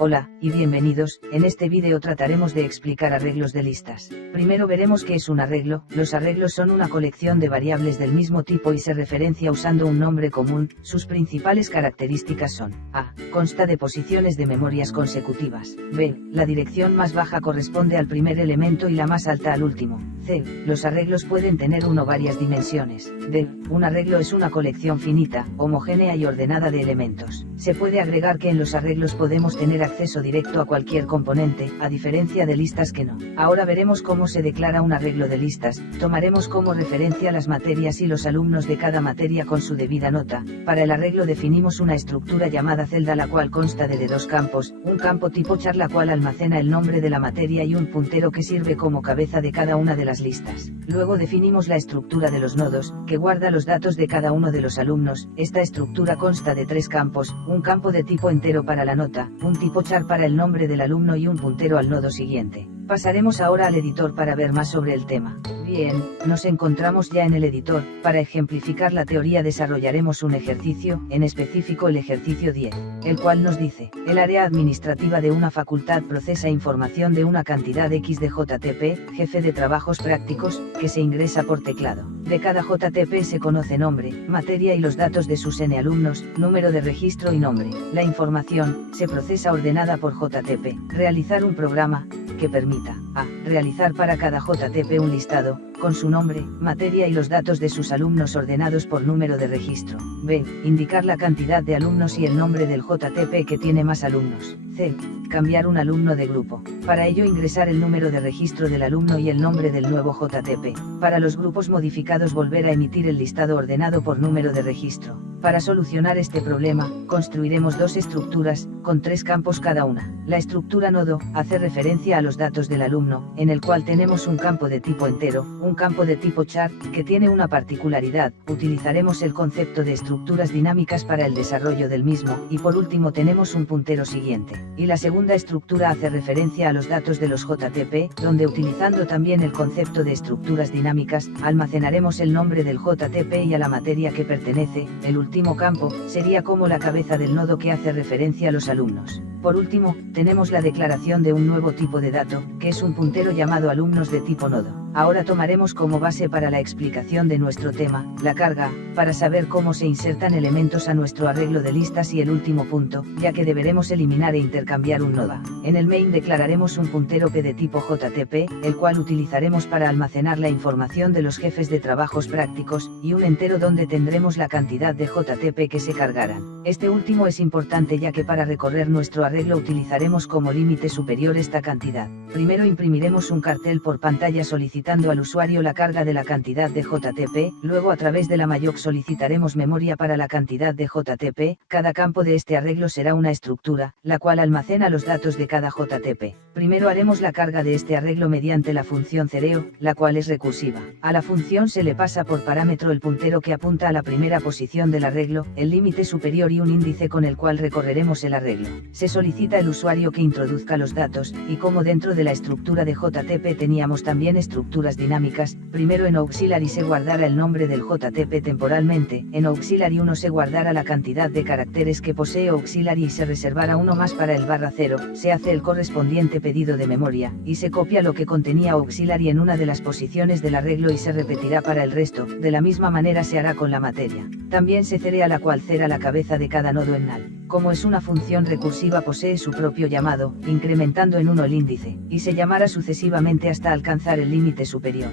Hola, y bienvenidos. En este vídeo trataremos de explicar arreglos de listas. Primero veremos qué es un arreglo. Los arreglos son una colección de variables del mismo tipo y se referencia usando un nombre común. Sus principales características son: A. Consta de posiciones de memorias consecutivas. B. La dirección más baja corresponde al primer elemento y la más alta al último. C. Los arreglos pueden tener una o varias dimensiones. D. Un arreglo es una colección finita, homogénea y ordenada de elementos. Se puede agregar que en los arreglos podemos tener acceso directo a cualquier componente, a diferencia de listas que no. Ahora veremos cómo se declara un arreglo de listas. Tomaremos como referencia las materias y los alumnos de cada materia con su debida nota. Para el arreglo definimos una estructura llamada celda, la cual consta de dos campos: un campo tipo char, la cual almacena el nombre de la materia, y un puntero que sirve como cabeza de cada una de las listas. Luego definimos la estructura de los nodos, que guarda los datos de cada uno de los alumnos. Esta estructura consta de tres campos: un campo de tipo entero para la nota, un tipo char para el nombre del alumno y un puntero al nodo siguiente. Pasaremos ahora al editor para ver más sobre el tema. Bien, nos encontramos ya en el editor. Para ejemplificar la teoría desarrollaremos un ejercicio, en específico el ejercicio 10, el cual nos dice: el área administrativa de una facultad procesa información de una cantidad X de JTP, jefe de trabajos prácticos, que se ingresa por teclado. De cada JTP se conoce nombre, materia y los datos de sus N alumnos, número de registro y nombre. La información se procesa ordenada por JTP. Realizar un programa que permita: A. Realizar para cada JTP un listado, con su nombre, materia y los datos de sus alumnos ordenados por número de registro. B. Indicar la cantidad de alumnos y el nombre del JTP que tiene más alumnos. C. Cambiar un alumno de grupo. Para ello ingresar el número de registro del alumno y el nombre del nuevo JTP. Para los grupos modificados volver a emitir el listado ordenado por número de registro. Para solucionar este problema, construiremos dos estructuras, con tres campos cada una. La estructura nodo hace referencia a los datos del alumno, en el cual tenemos un campo de tipo entero, un campo de tipo char, que tiene una particularidad: utilizaremos el concepto de estructuras dinámicas para el desarrollo del mismo, y por último tenemos un puntero siguiente. Y la segunda estructura hace referencia a los datos de los JTP, donde utilizando también el concepto de estructuras dinámicas, almacenaremos el nombre del JTP y a la materia que pertenece. El último campo sería como la cabeza del nodo que hace referencia a los alumnos. Por último, tenemos la declaración de un nuevo tipo de dato, que es un puntero llamado alumnos de tipo nodo. Ahora tomaremos como base para la explicación de nuestro tema, la carga, para saber cómo se insertan elementos a nuestro arreglo de listas, y el último punto, ya que deberemos eliminar e intercambiar un nodo. En el main declararemos un puntero P de tipo JTP, el cual utilizaremos para almacenar la información de los jefes de trabajos prácticos, y un entero donde tendremos la cantidad de JTP que se cargarán. Este último es importante, ya que para recorrer nuestro arreglo utilizaremos como límite superior esta cantidad. Primero imprimiremos un cartel por pantalla solicitando al usuario la carga de la cantidad de JTP, luego a través de la malloc solicitaremos memoria para la cantidad de JTP. Cada campo de este arreglo será una estructura, la cual almacena los datos de cada JTP. Primero haremos la carga de este arreglo mediante la función cereo, la cual es recursiva. A la función se le pasa por parámetro el puntero que apunta a la primera posición del arreglo, el límite superior y un índice con el cual recorreremos el arreglo. Se solicita al usuario que introduzca los datos, y como dentro de la estructura de JTP teníamos también estructuras dinámicas, primero en auxiliary se guardará el nombre del JTP temporalmente, en auxiliary 1 se guardará la cantidad de caracteres que posee auxiliary y se reservará uno más para el /0, se hace el correspondiente pedido de memoria, y se copia lo que contenía auxiliary en una de las posiciones del arreglo y se repetirá para el resto. De la misma manera se hará con la materia. También se cerea, la cual cera la cabeza de cada nodo en null. Como es una función recursiva posee su propio llamado, incrementando en 1 el índice, y se llamará sucesivamente hasta alcanzar el límite superior.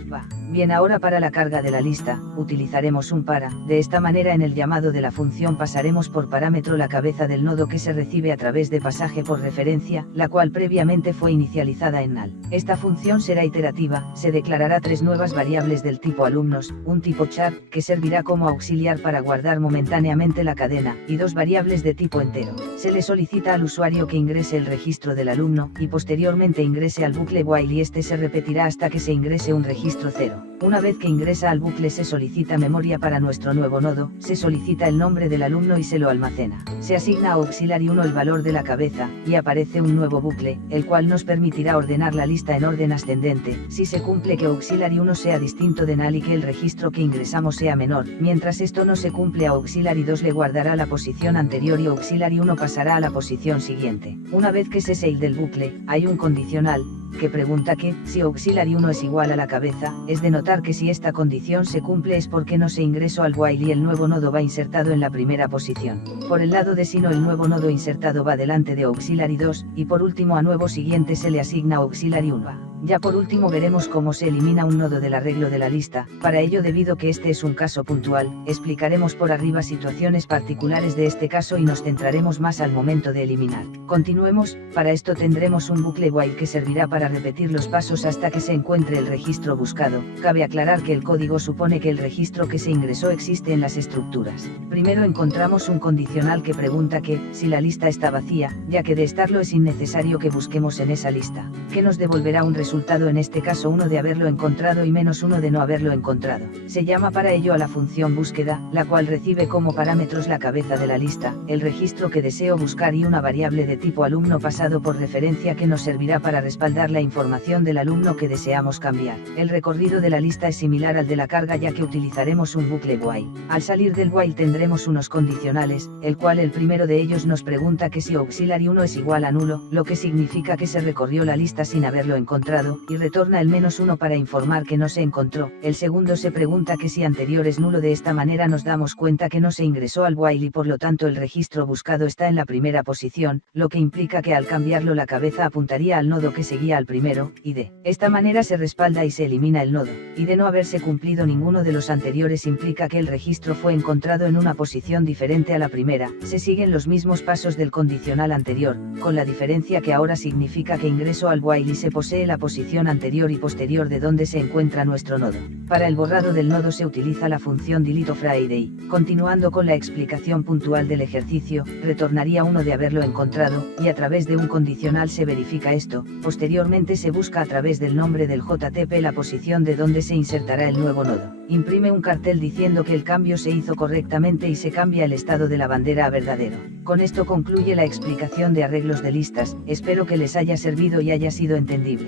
Bien, ahora para la carga de la lista, utilizaremos un para. De esta manera en el llamado de la función pasaremos por parámetro la cabeza del nodo que se recibe a través de pasaje por referencia, la cual previamente fue inicializada en null. Esta función será iterativa, se declarará tres nuevas variables del tipo alumnos, un tipo char, que servirá como auxiliar para guardar momentáneamente la cadena, y dos variables de tipo entero. Se le solicita al usuario que ingrese el registro del alumno, y posteriormente ingrese al bucle while, y este se repetirá hasta que se ingrese un registro 0. Una vez que ingresa al bucle se solicita memoria para nuestro nuevo nodo, se solicita el nombre del alumno y se lo almacena. Se asigna a Auxiliary 1 el valor de la cabeza, y aparece un nuevo bucle, el cual nos permitirá ordenar la lista en orden ascendente, si se cumple que Auxiliary 1 sea distinto de null y que el registro que ingresamos sea menor. Mientras esto no se cumple, a Auxiliary 2 le guardará la posición anterior y Auxiliary 1 pasará a la posición siguiente. Una vez que se sale del bucle, hay un condicional, que pregunta que, si Auxiliary 1 es igual a la cabeza, es de notar que si esta condición se cumple es porque no se ingresó al while y el nuevo nodo va insertado en la primera posición. Por el lado de si no, el nuevo nodo insertado va delante de Auxiliary 2, y por último a nuevo siguiente se le asigna Auxiliary 1. Ya por último veremos cómo se elimina un nodo del arreglo de la lista. Para ello, debido que este es un caso puntual, explicaremos por arriba situaciones particulares de este caso y nos centraremos más al momento de eliminar. Continuemos. Para esto tendremos un bucle while que servirá para repetir los pasos hasta que se encuentre el registro buscado. Cabe aclarar que el código supone que el registro que se ingresó existe en las estructuras. Primero encontramos un condicional que pregunta que, si la lista está vacía, ya que de estarlo es innecesario que busquemos en esa lista, que nos devolverá un resultado, en este caso 1 de haberlo encontrado y -1 de no haberlo encontrado. Se llama para ello a la función búsqueda, la cual recibe como parámetros la cabeza de la lista, el registro que deseo buscar y una variable de tipo alumno pasado por referencia que nos servirá para respaldar la información del alumno que deseamos cambiar. El recorrido de la lista es similar al de la carga, ya que utilizaremos un bucle while. Al salir del while tendremos unos condicionales, el cual el primero de ellos nos pregunta que si Auxiliary 1 es igual a nulo, lo que significa que se recorrió la lista sin haberlo encontrado, y retorna el -1 para informar que no se encontró. El segundo se pregunta que si anterior es nulo. De esta manera nos damos cuenta que no se ingresó al while y por lo tanto el registro buscado está en la primera posición, lo que implica que al cambiarlo la cabeza apuntaría al nodo que seguía al primero, y de esta manera se respalda y se elimina el nodo. Y de no haberse cumplido ninguno de los anteriores implica que el registro fue encontrado en una posición diferente a la primera. Se siguen los mismos pasos del condicional anterior, con la diferencia que ahora significa que ingreso al while y se posee la posición anterior y posterior de donde se encuentra nuestro nodo. Para el borrado del nodo se utiliza la función deleteOfFriday. Continuando con la explicación puntual del ejercicio, retornaría 1 de haberlo encontrado, y a través de un condicional se verifica esto. Posteriormente se busca a través del nombre del JTP la posición de donde se insertará el nuevo nodo. Imprime un cartel diciendo que el cambio se hizo correctamente y se cambia el estado de la bandera a verdadero. Con esto concluye la explicación de arreglos de listas. Espero que les haya servido y haya sido entendible.